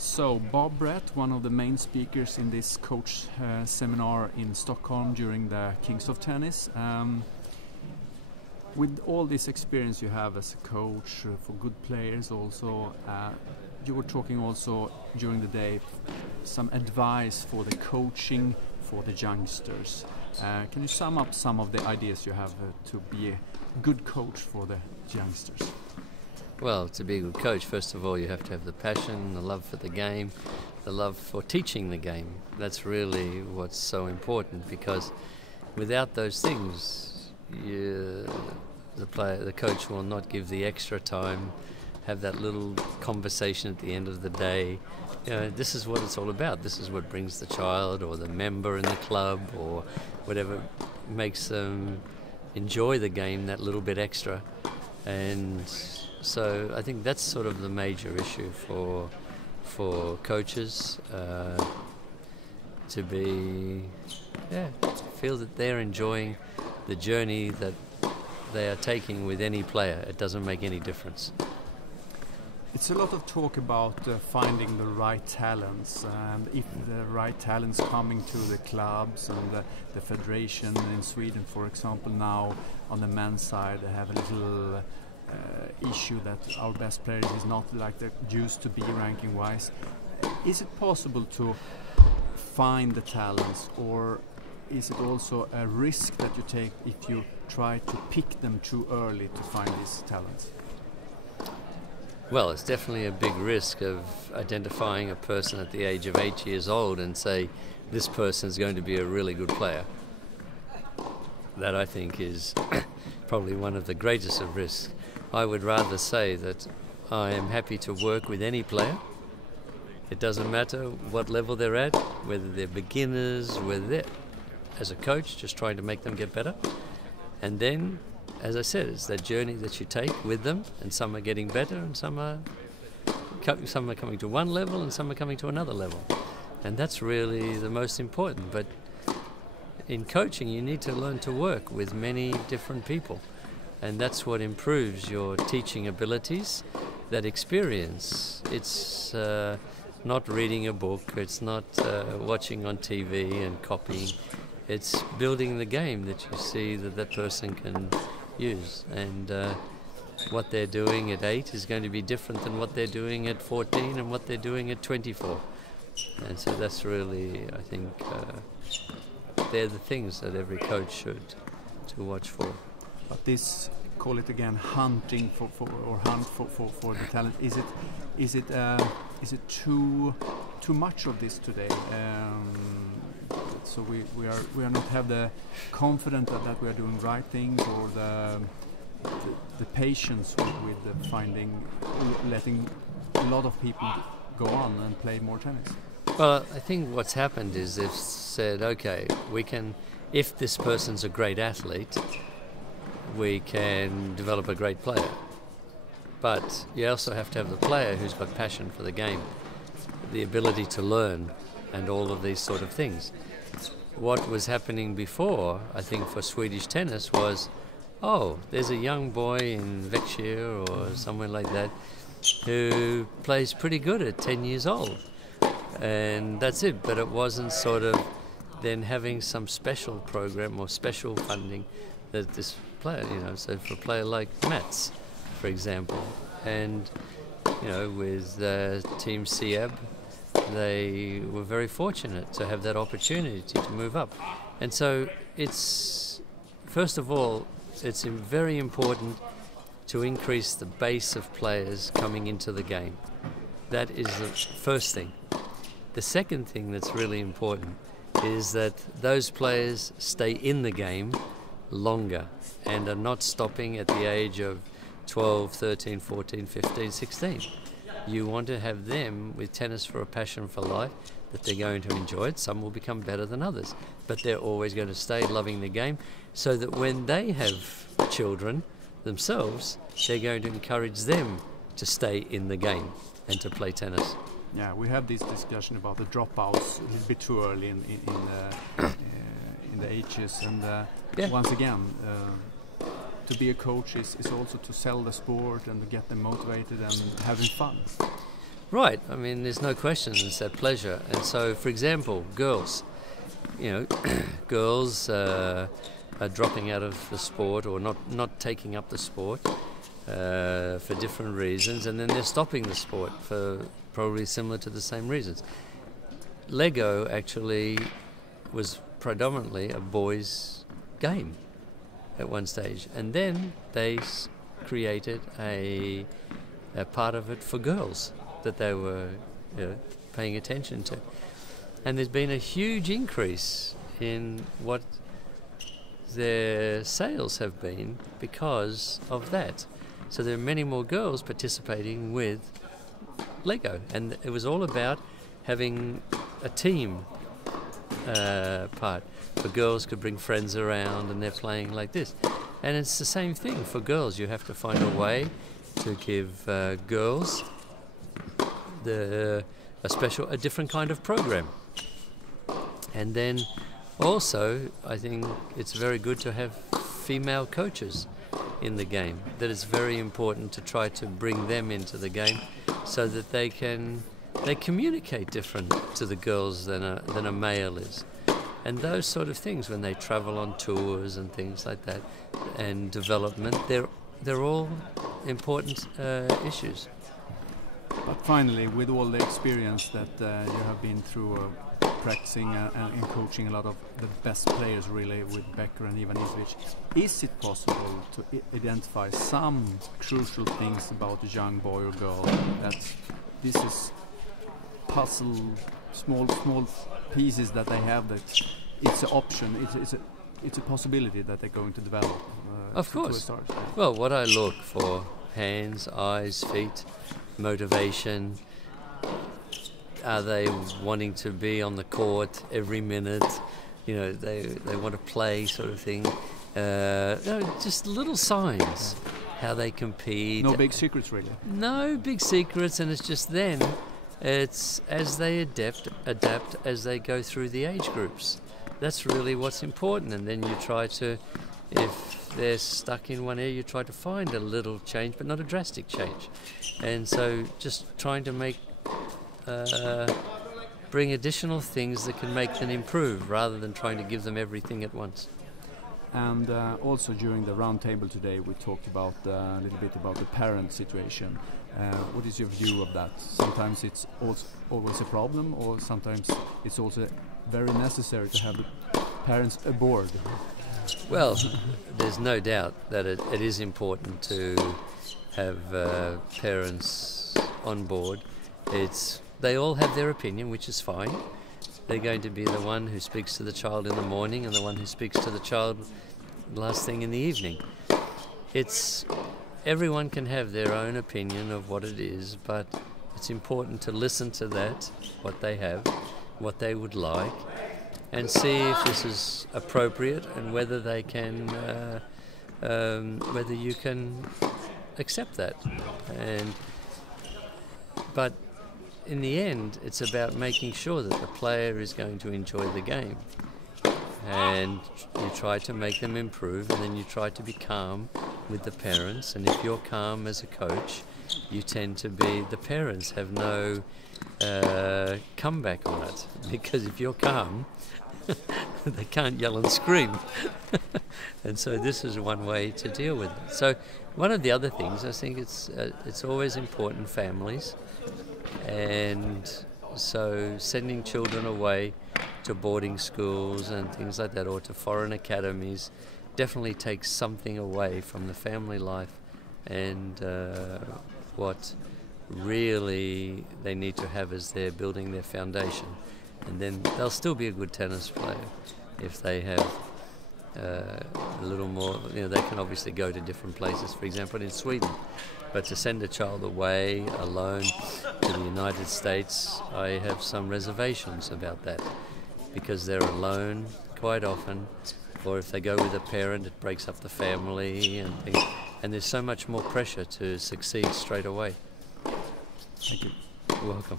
So, Bob Brett, one of the main speakers in this coach seminar in Stockholm during the Kings of Tennis. With all this experience you have as a coach for good players also, you were talking also during the day some advice for the coaching for the youngsters. Can you sum up some of the ideas you have to be a good coach for the youngsters? Well, to be a good coach, first of all, you have to have the passion, the love for the game, the love for teaching the game. That's really what's so important, because without those things, the coach will not give the extra time, have that little conversation at the end of the day. You know, this is what it's all about. This is what brings the child or the member in the club or whatever makes them enjoy the game that little bit extra. And so I think that's sort of the major issue for coaches, to feel that they're enjoying the journey that they are taking with any player. It doesn't make any difference. It's a lot of talk about finding the right talents, and if the right talents coming to the clubs and the federation in Sweden, for example, now on the men's side they have a little issue that our best players is not like they used to be ranking wise. Is it possible to find the talents, or is it also a risk that you take if you try to pick them too early to find these talents? Well, it's definitely a big risk of identifying a person at the age of 8 years old and say, this person is going to be a really good player. That, I think, is probably one of the greatest of risks. I would rather say that I am happy to work with any player. It doesn't matter what level they're at, whether they're beginners, whether they're, as a coach, just trying to make them get better. And then, as I said, it's that journey that you take with them, and some are getting better and some are coming to one level and some are coming to another level. And that's really the most important. But in coaching, you need to learn to work with many different people. And that's what improves your teaching abilities, that experience. It's not reading a book, it's not watching on TV and copying. It's building the game that you see that person can use. And what they're doing at 8 is going to be different than what they're doing at 14 and what they're doing at 24. And so that's really, I think, they're the things that every coach should to watch for. But this, call it again, hunting for the talent. Is it too much of this today? So we are not have the confidence that we are doing right things, or the patience with letting a lot of people go on and play more tennis. Well, I think what's happened is they've said, okay, we can, if this person's a great athlete, we can develop a great player. But you also have to have the player who's got passion for the game, the ability to learn, and all of these sort of things. What was happening before, I think, for Swedish tennis was, oh, there's a young boy in Växjö or somewhere like that who plays pretty good at 10 years old. And that's it. But it wasn't sort of then having some special program or special funding that this player, so for a player like Mats, for example, and, with Team Sieb, they were very fortunate to have that opportunity to move up. And so it's, first of all, it's very important to increase the base of players coming into the game. That is the first thing. The second thing that's really important is that those players stay in the game longer and are not stopping at the age of 12, 13, 14, 15, 16. You want to have them with tennis for a passion for life, that they're going to enjoy it. Some will become better than others, but they're always going to stay loving the game, so that when they have children themselves, they're going to encourage them to stay in the game and to play tennis. Yeah, we have this discussion about the dropouts a little bit too early in the ages, and once again, to be a coach is also to sell the sport and to get them motivated and having fun. Right. I mean, there's no question it's that pleasure. And so, for example, girls, you know, girls are dropping out of the sport or not taking up the sport for different reasons, and then they're stopping the sport for probably similar to the same reasons. Lego actually was predominantly a boys' game at one stage, and then they created a part of it for girls that they were, you know, paying attention to. And there's been a huge increase in what their sales have been because of that. So there are many more girls participating with Lego, and it was all about having a team part. For girls could bring friends around and they're playing like this. And it's the same thing for girls. You have to find a way to give girls a different kind of program. And then also, I think it's very good to have female coaches in the game. That it's very important to try to bring them into the game so that they communicate different to the girls than a male is. And those sort of things, when they travel on tours and things like that, and development, they're all important issues. But finally, with all the experience that you have been through practicing and coaching a lot of the best players, really, with Becker and Ivan Izvic, is it possible to identify some crucial things about a young boy or girl that this is puzzle, small pieces that they have, that it's an option, it's a possibility that they're going to develop? Of course. Well, what I look for: hands, eyes, feet, motivation. Are they wanting to be on the court every minute? You know, they want to play, sort of thing. No, just little signs. How they compete. No big secrets, really. No big secrets, and it's just then. It's as they adapt as they go through the age groups. That's really what's important. And then you try to, if they're stuck in one area, you try to find a little change, but not a drastic change. And so just trying to bring additional things that can make them improve, rather than trying to give them everything at once. And also during the roundtable today, we talked about a little bit about the parent situation. What is your view of that? Sometimes it's always a problem, or sometimes it's also very necessary to have the parents aboard. Well, there's no doubt that it is important to have parents on board. They all have their opinion, which is fine. They're going to be the one who speaks to the child in the morning and the one who speaks to the child last thing in the evening. Everyone can have their own opinion of what it is, but it's important to listen to that, what they have, what they would like, and see if this is appropriate and whether they can, whether you can accept that. But in the end, it's about making sure that the player is going to enjoy the game. And you try to make them improve, and then you try to be calm with the parents. And if you're calm as a coach, you tend to be, the parents have no comeback on it. Because if you're calm, they can't yell and scream. And so this is one way to deal with it. So one of the other things, I think it's always important, families. And so sending children away to boarding schools and things like that, or to foreign academies, definitely takes something away from the family life and what really they need to have as they're building their foundation. And then they'll still be a good tennis player if they have a little more, you know, they can obviously go to different places, for example in Sweden. But to send a child away alone to the United States, I have some reservations about that, because they're alone quite often, or if they go with a parent, it breaks up the family and things, and there's so much more pressure to succeed straight away. Thank you. You're welcome.